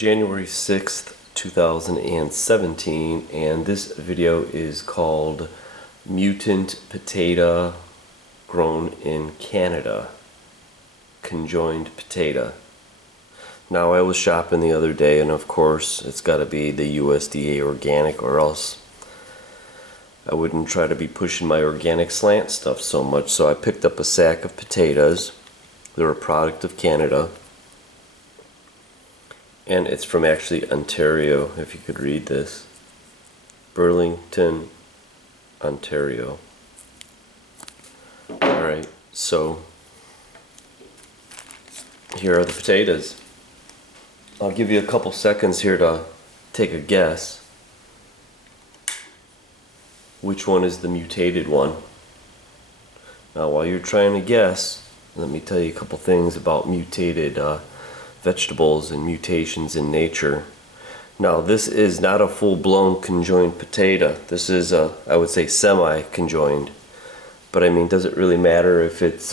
January 6th, 2017, and this video is called Mutant Potato Grown in Canada. Conjoined potato. Now, I was shopping the other day, and of course it's got to be the USDA organic, or else I wouldn't try to be pushing my organic Slant stuff so much. So I picked up a sack of potatoes. They're a product of Canada. And it's from actually Ontario, if you could read this. Burlington, Ontario. Alright, so here are the potatoes. I'll give you a couple seconds here to take a guess. Which one is the mutated one? Now, while you're trying to guess, let me tell you a couple things about mutated vegetables and mutations in nature. Now, this is not a full-blown conjoined potato. This is I would say semi-conjoined. But I mean, does it really matter if it's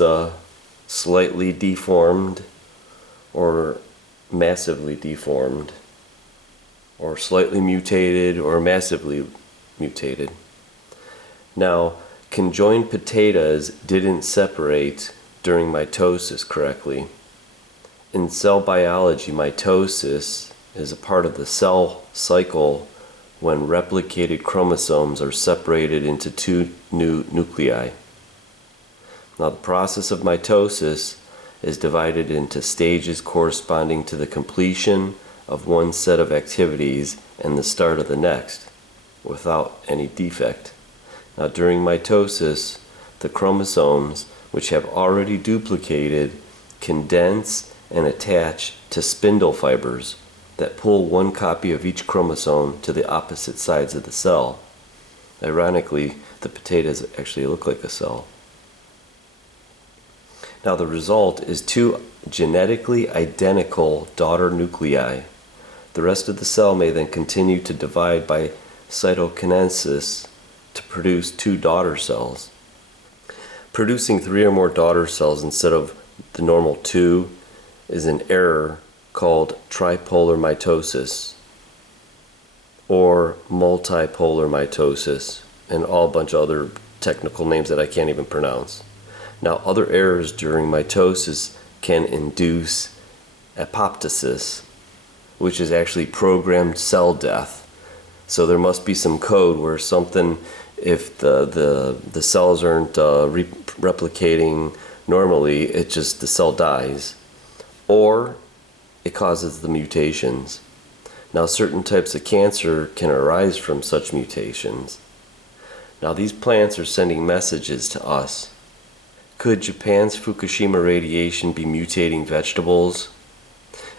slightly deformed or massively deformed, or slightly mutated or massively mutated? Now, conjoined potatoes didn't separate during mitosis correctly. In cell biology, mitosis is a part of the cell cycle when replicated chromosomes are separated into two new nuclei. Now, the process of mitosis is divided into stages corresponding to the completion of one set of activities and the start of the next, without any defect. Now, during mitosis, the chromosomes, which have already duplicated, condense and attach to spindle fibers that pull one copy of each chromosome to the opposite sides of the cell. Ironically, the potatoes actually look like a cell. Now, the result is two genetically identical daughter nuclei. The rest of the cell may then continue to divide by cytokinesis to produce two daughter cells. Producing three or more daughter cells instead of the normal two is an error called tripolar mitosis or multipolar mitosis, and all a bunch of other technical names that I can't even pronounce. Now, other errors during mitosis can induce apoptosis, which is actually programmed cell death. So there must be some code where something, if the cells aren't replicating normally, the cell dies, or it causes the mutations. Now, certain types of cancer can arise from such mutations. Now, these plants are sending messages to us. Could Japan's Fukushima radiation be mutating vegetables?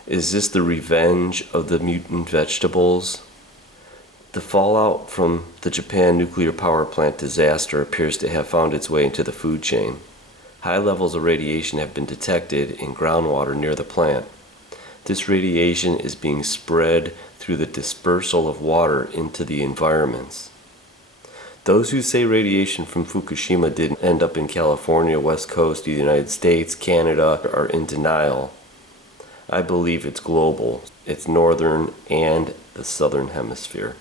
Is this the revenge of the mutant vegetables? The fallout from the Japan nuclear power plant disaster appears to have found its way into the food chain. High levels of radiation have been detected in groundwater near the plant. This radiation is being spread through the dispersal of water into the environments. Those who say radiation from Fukushima didn't end up in California, West Coast, the United States, Canada, are in denial. I believe it's global. It's northern and the southern hemisphere.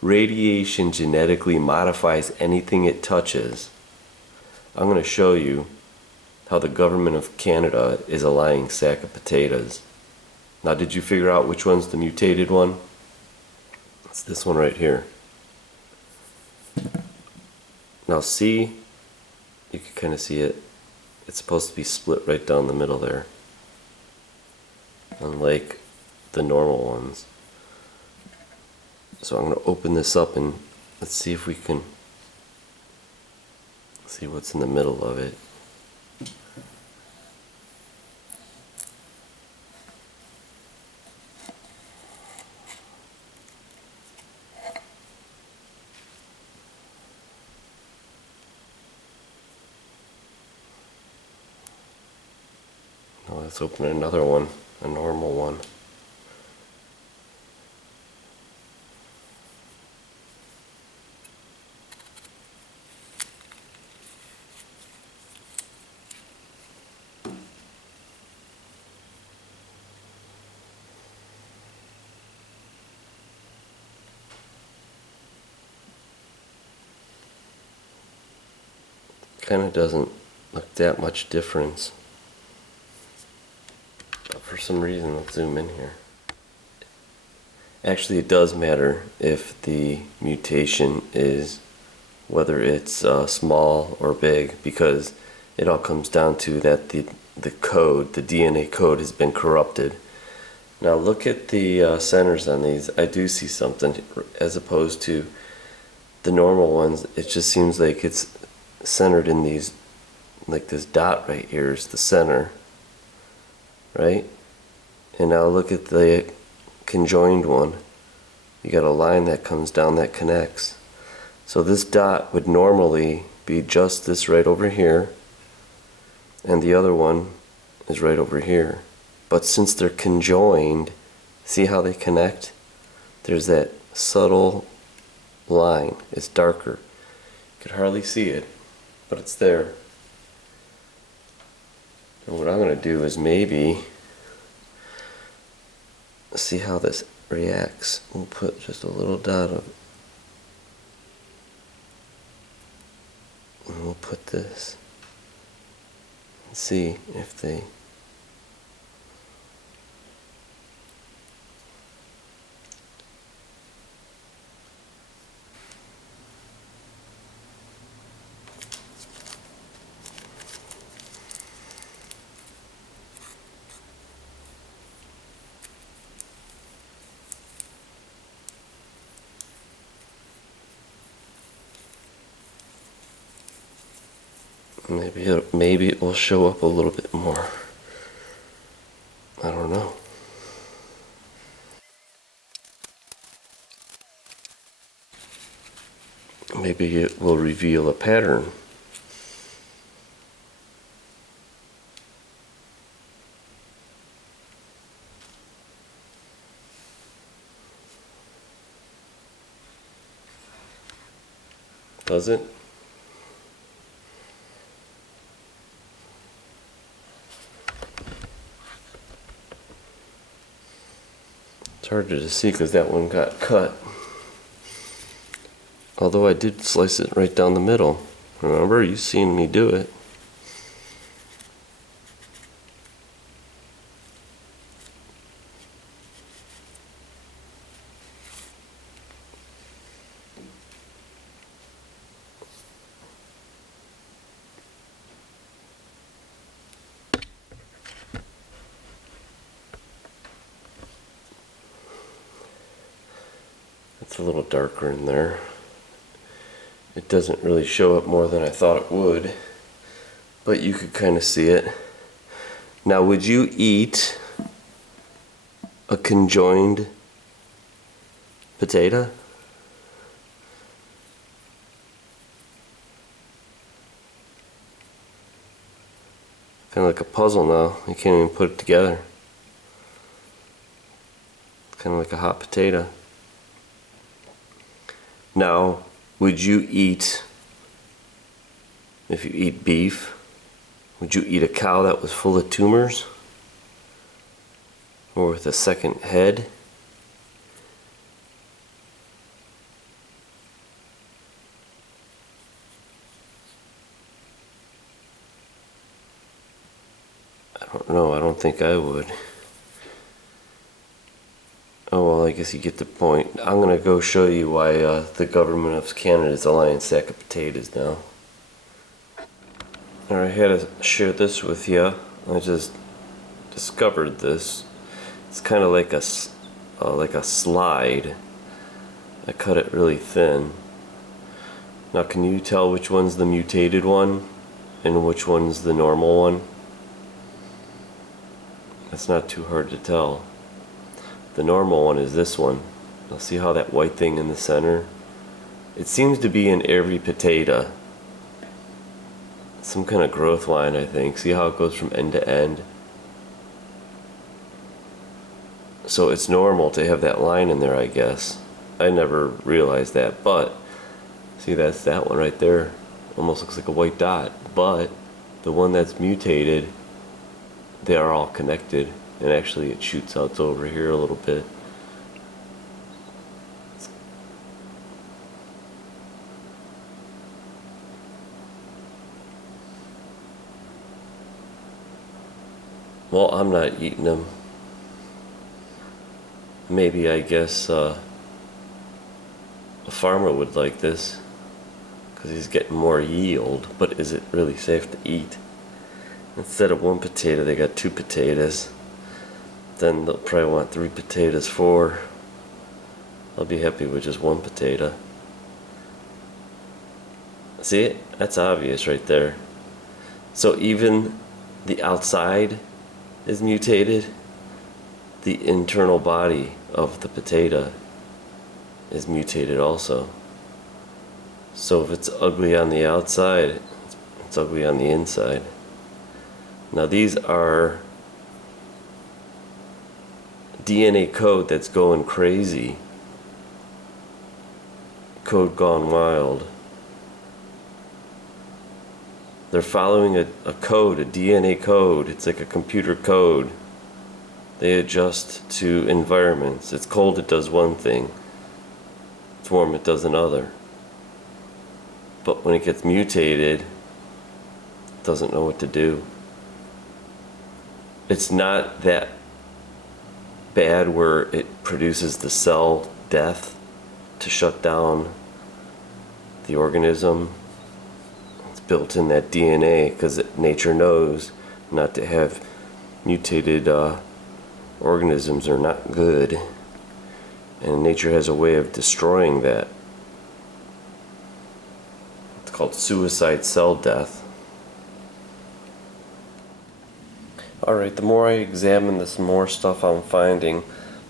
Radiation genetically modifies anything it touches. I'm going to show you how the government of Canada is a lying sack of potatoes. Now, did you figure out which one's the mutated one? It's this one right here. Now, see, you can kind of see it. It's supposed to be split right down the middle there, unlike the normal ones. So I'm going to open this up and let's see if we can see what's in the middle of it. Now let's open another one, a normal one. Kind of doesn't look that much difference. But for some reason, let's zoom in here. Actually, it does matter if the mutation is, whether it's small or big, because it all comes down to that the code, the DNA code, has been corrupted. Now look at the centers on these. I do see something, as opposed to the normal ones. It just seems like it's centered in these, like this dot right here is the center, right? And now look at the conjoined one. You got a line that comes down that connects. So this dot would normally be just this right over here, and the other one is right over here. But since they're conjoined, see how they connect? There's that subtle line. It's darker. You could hardly see it, but it's there. And what I'm going to do is maybe see how this reacts. We'll put just a little dot of, and we'll put this and see if they maybe it will show up a little bit more. I don't know. Maybe it will reveal a pattern. Does it? It's harder to see because that one got cut. Although I did slice it right down the middle. Remember, you've seen me do it. It's a little darker in there. It doesn't really show up more than I thought it would, but you could kind of see it. Now, would you eat a conjoined potato? Kind of like a puzzle now. You can't even put it together. It's kind of like a hot potato. Now, would you eat, if you eat beef, would you eat a cow that was full of tumors? Or with a second head? I don't know, I don't think I would. Oh, well, I guess you get the point. I'm going to go show you why the government of Canada is a lying sack of potatoes now. Alright, I had to share this with you. I just discovered this. It's kind of like a slide. I cut it really thin. Now, can you tell which one's the mutated one and which one's the normal one? That's not too hard to tell. The normal one is this one. Now see how that white thing in the center? It seems to be in every potato. Some kind of growth line, I think. See how it goes from end to end? So it's normal to have that line in there, I guess. I never realized that, but see, that's that one right there. Almost looks like a white dot. But the one that's mutated, they are all connected. And actually it shoots out over here a little bit. Well, I'm not eating them. Maybe, I guess, a farmer would like this because he's getting more yield, but is it really safe to eat? Instead of one potato, they got 2 potatoes. Then they'll probably want 3 potatoes, 4. I'll be happy with just 1 potato. See it? That's obvious right there. So even the outside is mutated, the internal body of the potato is mutated also. So if it's ugly on the outside, it's ugly on the inside. Now these are DNA code that's going crazy. Code gone wild. They're following a code, a DNA code. It's like a computer code. They adjust to environments. It's cold, it does one thing. It's warm, it does another. But when it gets mutated, it doesn't know what to do. It's not that bad where it produces the cell death to shut down the organism. It's built in that DNA because nature knows not to have mutated organisms are not good, and nature has a way of destroying that. It's called suicide cell death. Alright, the more I examine this, more stuff I'm finding.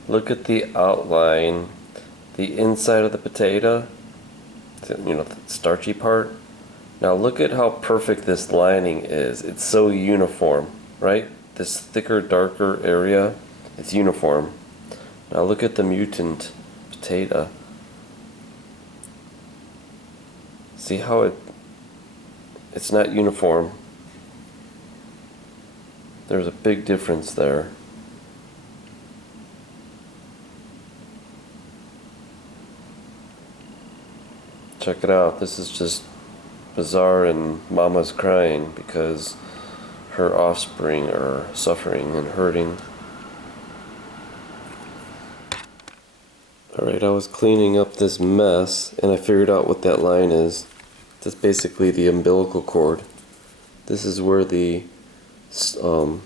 Look at the outline, the inside of the potato, the starchy part. Now look at how perfect this lining is. It's so uniform, right? This thicker, darker area, it's uniform. Now look at the mutant potato. See how it's not uniform. There's a big difference there. Check it out. This is just bizarre, and Mama's crying because her offspring are suffering and hurting. Alright, I was cleaning up this mess and I figured out what that line is. That's basically the umbilical cord. This is where the stem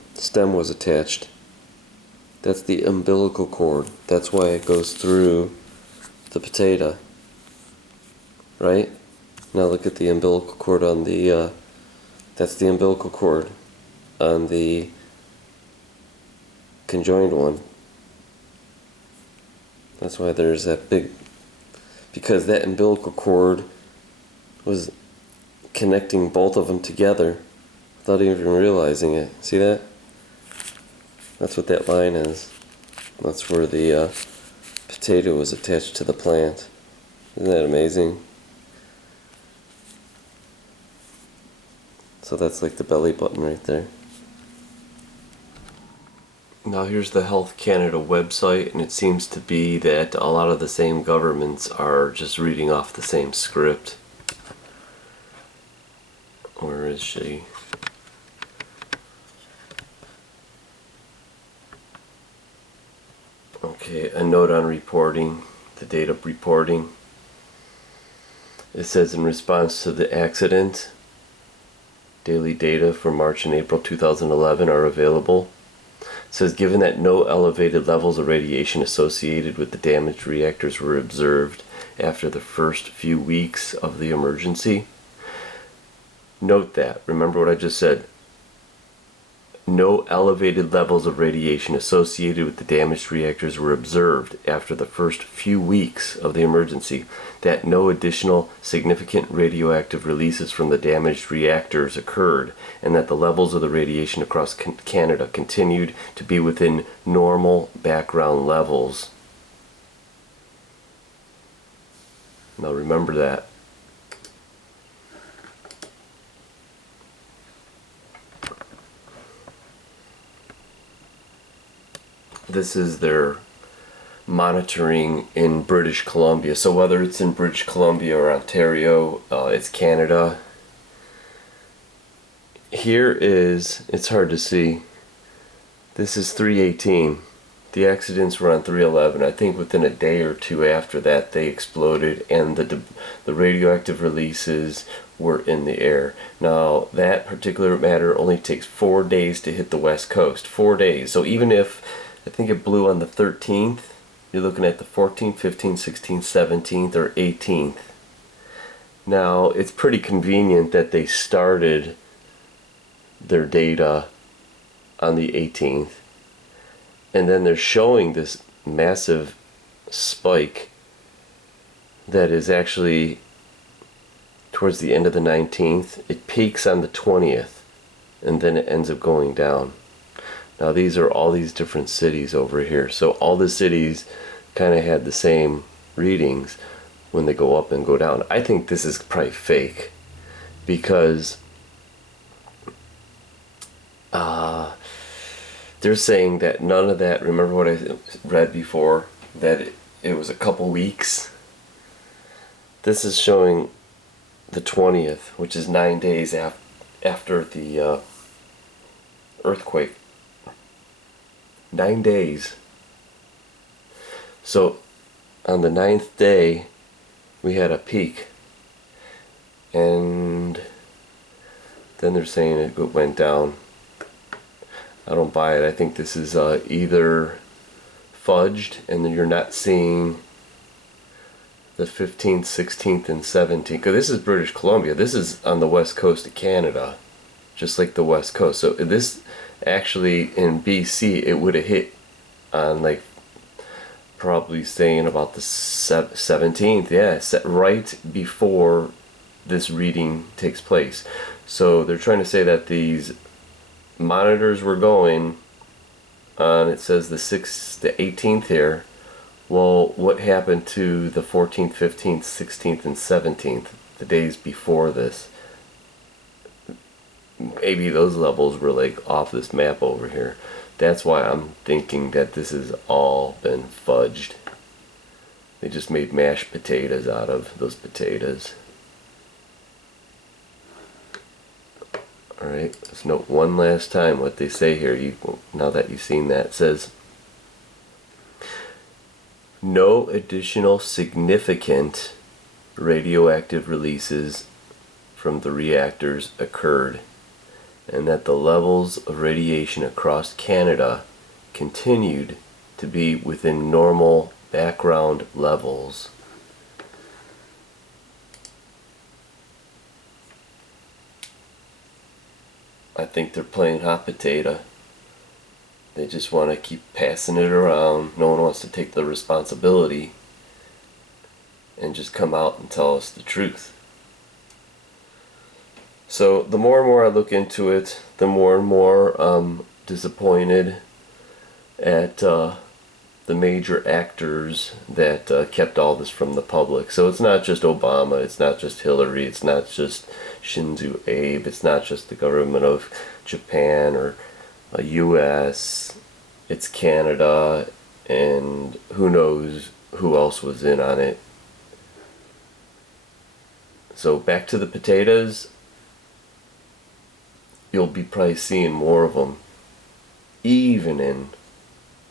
was attached. That's the umbilical cord. That's why it goes through the potato. Right? Now look at the umbilical cord on the, that's the umbilical cord on the conjoined one. That's why there's that big, because that umbilical cord was connecting both of them together without even realizing it. See that? That's what that line is. That's where the potato was attached to the plant. Isn't that amazing? So that's like the belly button right there. Now here's the Health Canada website, and it seems to be that a lot of the same governments are just reading off the same script. Where is she? Okay, a note on reporting, the date of reporting. It says in response to the accident, daily data for March and April 2011 are available. It says, given that no elevated levels of radiation associated with the damaged reactors were observed after the first few weeks of the emergency. Note that. Remember what I just said. No elevated levels of radiation associated with the damaged reactors were observed after the first few weeks of the emergency. That no additional significant radioactive releases from the damaged reactors occurred, and that the levels of the radiation across Canada continued to be within normal background levels. Now remember that. This is their monitoring in British Columbia. So whether it's in British Columbia or Ontario, it's Canada. Here is, it's hard to see, This is 318. The accidents were on 311. I think within a day or two after that they exploded, and the radioactive releases were in the air. Now that particular matter only takes 4 days to hit the west coast. 4 days. So even if I think it blew on the 13th, you're looking at the 14th, 15th, 16th, 17th, or 18th. Now it's pretty convenient that they started their data on the 18th, and then they're showing this massive spike that is actually towards the end of the 19th. It peaks on the 20th, and then it ends up going down. Now these are all these different cities over here, so all the cities kind of had the same readings when they go up and go down. I think this is probably fake, because they're saying that none of that, remember what I read before, that it was a couple weeks? This is showing the 20th, which is 9 days after the earthquake. 9 days. So on the 9th day we had a peak, and then they're saying it went down. I don't buy it. I think this is either fudged, and then you're not seeing the 15th, 16th, and 17th. Because this is British Columbia. This is on the west coast of Canada, just like the west coast. So this actually in BC, it would have hit on like probably saying about the 17th. Yeah, right before this reading takes place. So they're trying to say that these monitors were going on, it says the 6th, the 18th here. Well, what happened to the 14th, 15th, 16th, and 17th, the days before this? Maybe those levels were like off this map over here. That's why I'm thinking that this has all been fudged. They just made mashed potatoes out of those potatoes. Alright, let's note one last time what they say here. Now that you've seen that, it says, no additional significant radioactive releases from the reactors occurred, and that the levels of radiation across Canada continued to be within normal background levels. I think they're playing hot potato. They just want to keep passing it around. No one wants to take the responsibility and just come out and tell us the truth. So the more and more I look into it, the more and more I'm disappointed at the major actors that kept all this from the public. So it's not just Obama, it's not just Hillary, it's not just Shinzo Abe, it's not just the government of Japan or US, it's Canada, and who knows who else was in on it. So back to the potatoes, you'll be probably seeing more of them, even in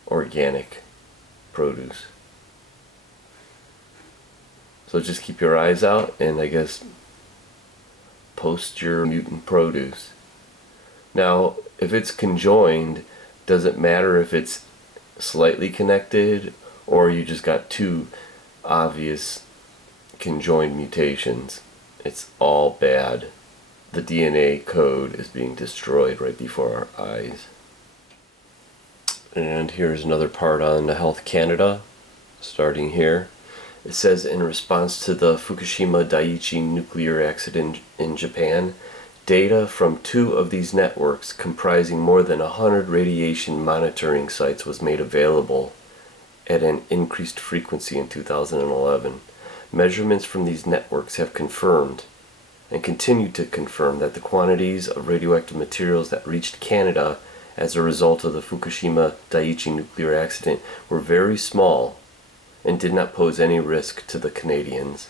organic produce. So just keep your eyes out, and I guess post your mutant produce. Now, if it's conjoined, does it matter if it's slightly connected or you just got two obvious conjoined mutations? It's all bad. The DNA code is being destroyed right before our eyes. And here's another part on Health Canada, starting here. It says, in response to the Fukushima Daiichi nuclear accident in Japan, data from 2 of these networks comprising more than 100 radiation monitoring sites was made available at an increased frequency in 2011. Measurements from these networks have confirmed and continue to confirm that the quantities of radioactive materials that reached Canada as a result of the Fukushima Daiichi nuclear accident were very small and did not pose any risk to the Canadians.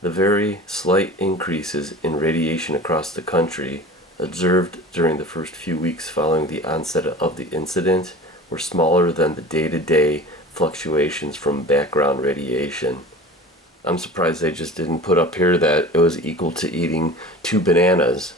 The very slight increases in radiation across the country observed during the first few weeks following the onset of the incident were smaller than the day-to-day fluctuations from background radiation. I'm surprised they just didn't put up here that it was equal to eating 2 bananas.